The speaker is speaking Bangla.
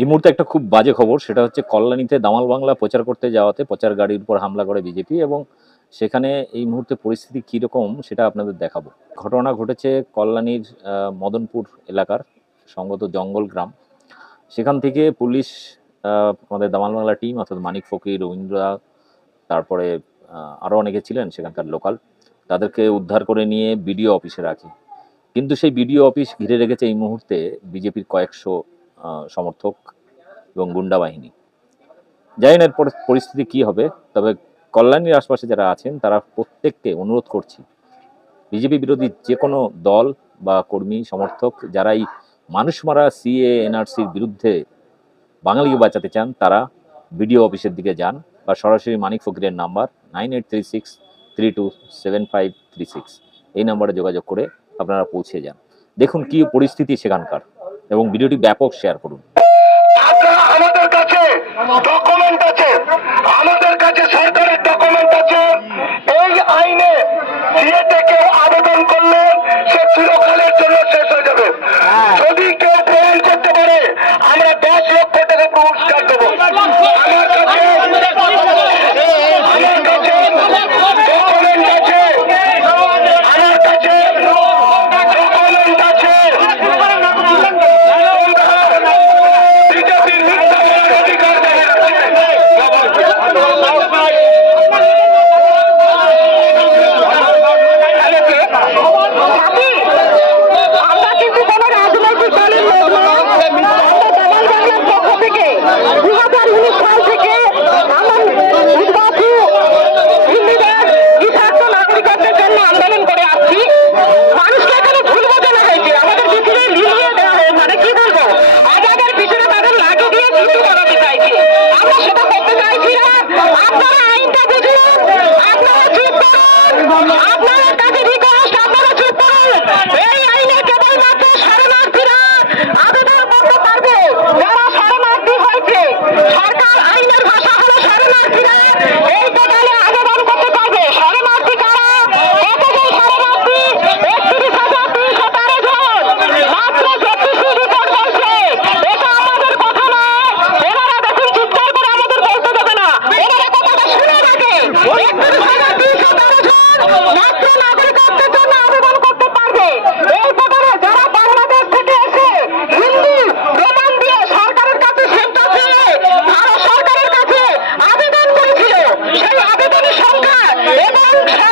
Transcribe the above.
এই মুহূর্তে একটা খুব বাজে খবর, সেটা হচ্ছে কল্যাণীতে দামাল বাংলা প্রচার করতে যাওয়াতে প্রচার গাড়ির উপর হামলা করে বিজেপি এবং সেখানে এই মুহূর্তে পরিস্থিতি কীরকম সেটা আপনাদের দেখাবো। ঘটনা ঘটেছে কল্যাণীর মদনপুর এলাকার সঙ্গত জঙ্গল গ্রাম। সেখান থেকে পুলিশ আমাদের দামাল বাংলা টিম অর্থাৎ মানিক ফকির, রবীন্দ্রা, তারপরে আরও অনেকে ছিলেন সেখানকার লোকাল, তাদেরকে উদ্ধার করে নিয়ে বিডিও অফিসে রাখে। কিন্তু সেই বিডিও অফিস ঘিরে রেখেছে এই মুহূর্তে বিজেপির কয়েকশো সমর্থক এবং গুন্ডা বাহিনী। জানি না এরপর পরিস্থিতি কি হবে, তবে কল্যাণীর আশপাশে যারা আছেন, তারা প্রত্যেককে অনুরোধ করছি, বিজেপি বিরোধী যে কোনো দল বা কর্মী, সমর্থক যারা এই মানুষ মারা সিএ এনআরসির বিরুদ্ধে বাঙালিকে বাঁচাতে চান, তারা বিডিও অফিসের দিকে যান বা সরাসরি মানিক ফকিরের number nine eight three six three two seven five three six, এই নাম্বারে যোগাযোগ করে আপনারা পৌঁছে যান। দেখুন কি পরিস্থিতি সেখানকার। এবং ভিডিওটি ব্যাপক শেয়ার করুন। আমাদের কাছে Hey!